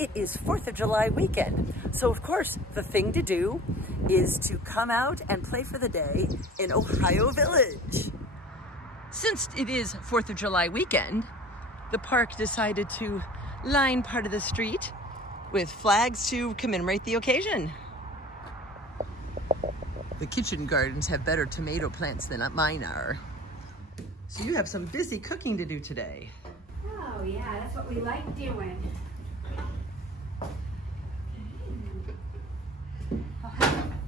it is 4th of July weekend. So of course, the thing to do is to come out and play for the day in Ohio Village. Since it is 4th of July weekend, the park decided to line part of the street with flags to commemorate the occasion. The kitchen gardens have better tomato plants than mine are. So you have some busy cooking to do today. Oh yeah, that's what we like doing.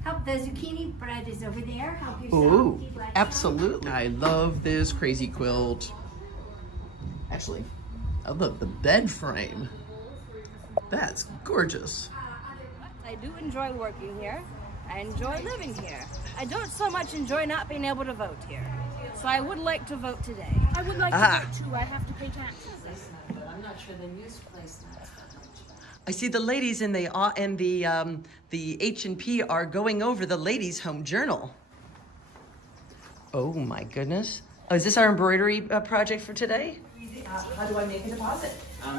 Help, the zucchini bread is over there. Help yourself. Ooh, absolutely. I love this crazy quilt. Actually, I love the bed frame. That's gorgeous. I do enjoy working here. I enjoy living here. I don't so much enjoy not being able to vote here. So I would like to vote today. I would like to vote too. I have to pay taxes. But I'm not sure the news place knows that much. I see the ladies in the H&P are going over the Ladies' Home Journal. Oh my goodness. Oh, is this our embroidery project for today? How do I make a deposit?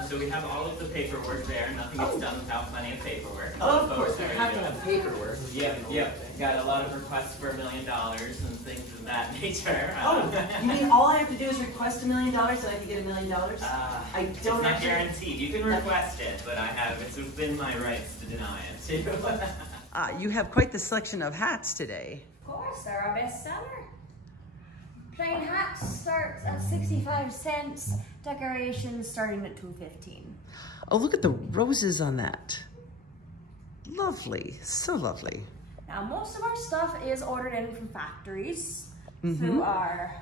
So we have all of the paperwork there. Nothing gets done without plenty of paperwork. Oh, of course, we have to have paperwork. Yep. Got a lot of requests for $1 million and things of that nature. You mean all I have to do is request $1 million and I can get $1 million? I It's don't not guaranteed. You can request it, but it's within my rights to deny it too. You have quite the selection of hats today. Of course, they're our best seller. Plain hats start at 65 cents. Decorations starting at $2.15. Oh, look at the roses on that. Lovely, so lovely. Now, most of our stuff is ordered in from factories through our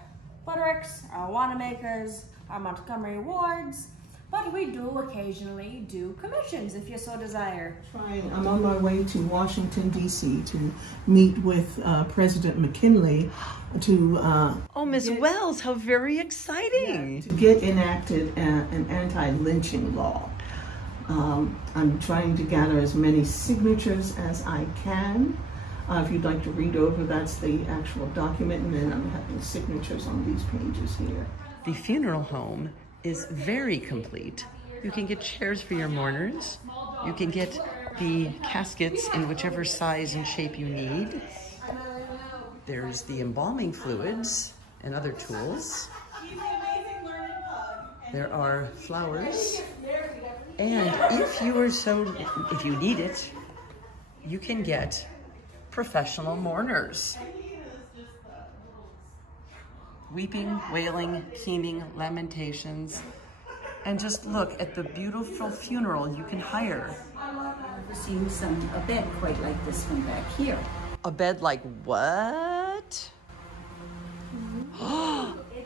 Buttericks, our Wanamakers, our Montgomery Wards, but we do occasionally do commissions if you so desire. I'm on my way to Washington, D.C. to meet with President McKinley to oh, Ms. Wells, how very exciting. To get enacted an anti-lynching law. I'm trying to gather as many signatures as I can. If you'd like to read over, that's the actual document, and then I'm having signatures on these pages here. The funeral home is very complete. You can get chairs for your mourners. You can get the caskets in whichever size and shape you need. There's the embalming fluids and other tools. There are flowers. And if you need it, you can get professional mourners. Weeping, wailing, keening, lamentations, and just look at the beautiful funeral you can hire. I've seen a bed quite like this one back here. A bed like what?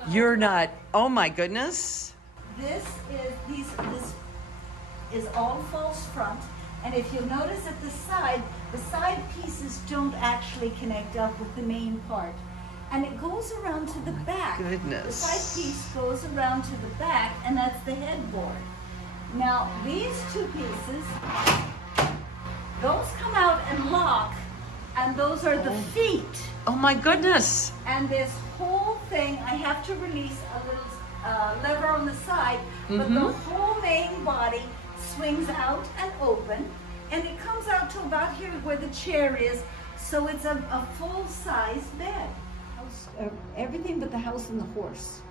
You're not, oh my goodness. This is all false front, and if you'll notice at the side pieces don't actually connect up with the main part. And it goes around to the back. Goodness. The side piece goes around to the back, and that's the headboard. Now, these two pieces, those come out and lock, and those are the feet. Oh my goodness. And this whole thing, I have to release a little lever on the side, but the whole main body swings out and open, and it comes out to about here where the chair is, so it's a full-size bed. Everything but the house and the horse.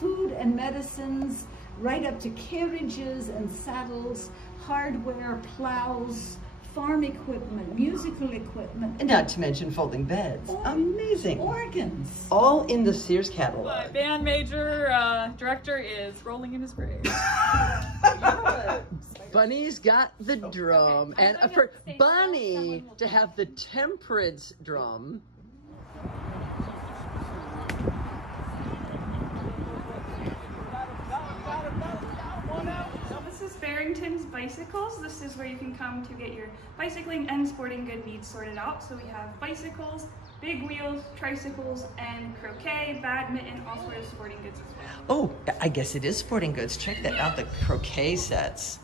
Food and medicines, right up to carriages and saddles, hardware, plows, farm equipment, musical equipment. And not to mention folding beds. Amazing. Organs. All in the Sears catalog. My band major director is rolling in his grave. Bunny's got the drum. And for Bunny to have the temperance drum. Barrington's Bicycles. This is where you can come to get your bicycling and sporting good needs sorted out. So we have bicycles, big wheels, tricycles, and croquet, badminton, all sorts of sporting goods as well. Oh, I guess it is sporting goods. Check that out, the croquet sets.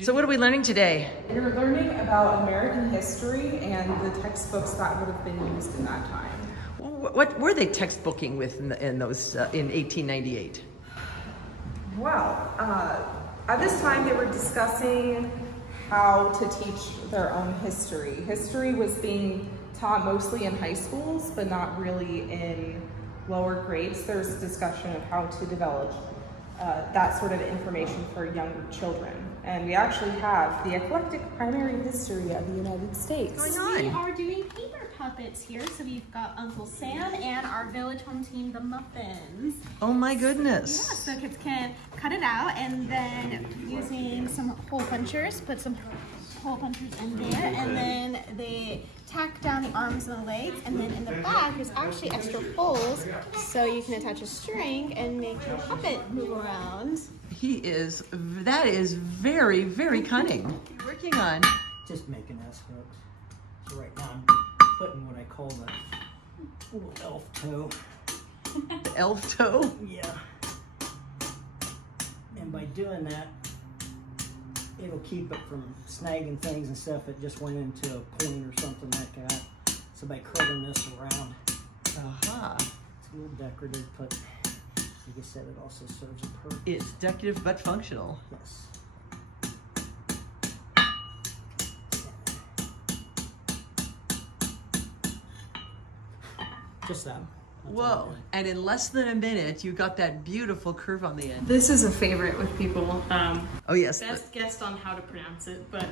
So what are we learning today? You're learning about American history and the textbooks that would have been used in that time. What were they textbooking with in 1898? Well, At this time, they were discussing how to teach their own history. History was being taught mostly in high schools, but not really in lower grades. There's discussion of how to develop that sort of information for younger children. And we actually have the eclectic primary history of the United States. We are doing paper puppets here. So we've got Uncle Sam and our village home team, the Muffins. Oh my goodness. Yeah, so kids can cut it out and then using some hole punchers, put some hole punchers in there, and then they tack down the arms and the legs, and then in the back there's actually extra holes so you can attach a string and make your puppet move around. That is very, very cunning. You're working on just making S hooks. So right now I'm putting what I call the little elf toe. The elf toe? Yeah. And by doing that, it'll keep it from snagging things and stuff. It just went into a point or something like that. So by curling this around, it's a little decorative, but like I said, it also serves a purpose. It's decorative but functional. Yes. Just that. Whoa, and in less than a minute, you got that beautiful curve on the end. This is a favorite with people. Oh yes. Best guessed on how to pronounce it, but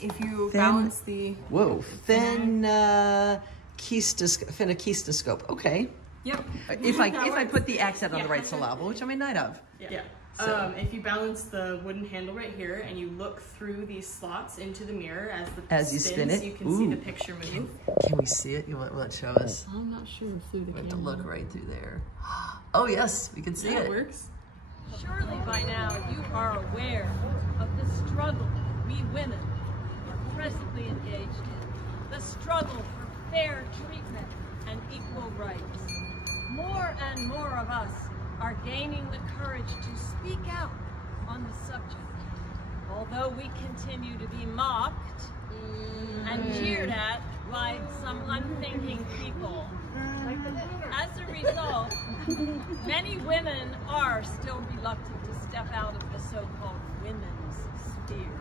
if you balance the... Whoa, phenakistoscope, okay. Yep. If I put the accent on the right syllable, which I may not have. Yeah. So. If you balance the wooden handle right here and you look through these slots into the mirror as you spin it, you can see the picture move. Can we see it? Will it show us? I'm not sure through the camera. To look right through there. Oh yes, we can see it. It works. Surely by now you are aware of the struggle we women are presently engaged in. The struggle for fair treatment and equal rights. More and more of us are gaining the courage to speak out on the subject. Although we continue to be mocked and jeered at by some unthinking people. As a result, many women are still reluctant to step out of the so-called women's sphere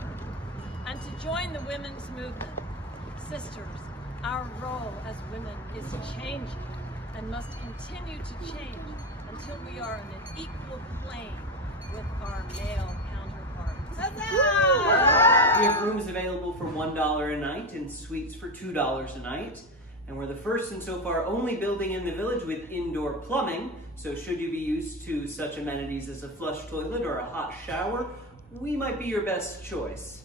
and to join the women's movement. Sisters, our role as women is changing and must continue to change until we are on an equal plane with our male counterparts. We have rooms available for $1 a night and suites for $2 a night. And we're the first and so far only building in the village with indoor plumbing. So should you be used to such amenities as a flush toilet or a hot shower, we might be your best choice.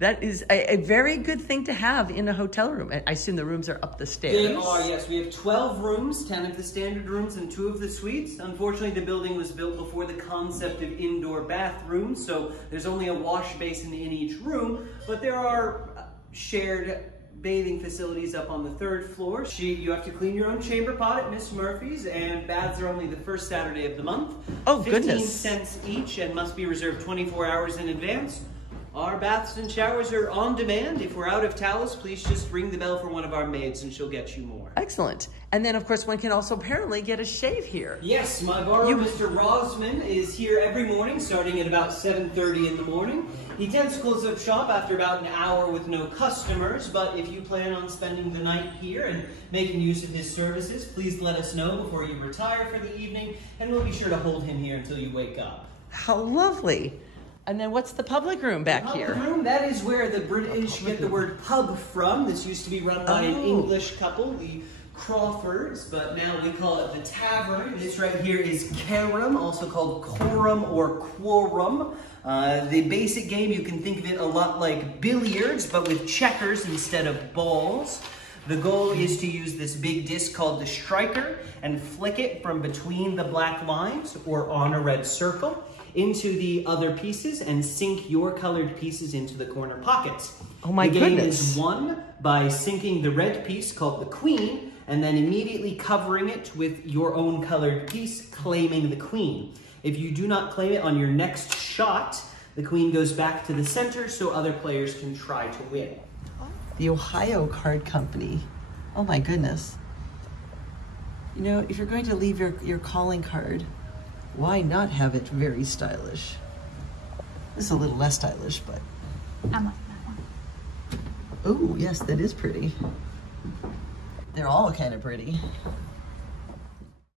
That is a very good thing to have in a hotel room. I assume the rooms are up the stairs. They are, yes. We have 12 rooms, 10 of the standard rooms and 2 of the suites. Unfortunately, the building was built before the concept of indoor bathrooms, so there's only a wash basin in each room, but there are shared bathing facilities up on the 3rd floor. You have to clean your own chamber pot at Miss Murphy's, and baths are only the first Saturday of the month. Oh, 15 goodness. cents each and must be reserved 24 hours in advance. Our baths and showers are on demand. If we're out of towels, please just ring the bell for one of our maids and she'll get you more. Excellent. And then, of course, one can also apparently get a shave here. Yes, my barber, Mr. Rosman, is here every morning, starting at about 7:30 in the morning. He tends to close up shop after about an hour with no customers, but if you plan on spending the night here and making use of his services, please let us know before you retire for the evening, and we'll be sure to hold him here until you wake up. How lovely. And then what's the public room back here? Public room, that is where the British get the word pub from. This used to be run by an English couple, the Crawfords, but now we call it the Tavern. This right here is Carum, also called Corum or Quorum. The basic game, you can think of it a lot like billiards, but with checkers instead of balls. The goal is to use this big disc called the striker and flick it from between the black lines or on a red circle into the other pieces and sink your colored pieces into the corner pockets. Oh my goodness. The game is won by sinking the red piece called the queen and then immediately covering it with your own colored piece, claiming the queen. If you do not claim it on your next shot, the queen goes back to the center so other players can try to win. The Ohio Card Company. Oh my goodness. You know, if you're going to leave your calling card Why not have it very stylish? This is a little less stylish, but... I like that one. Oh, yes, that is pretty. They're all kind of pretty.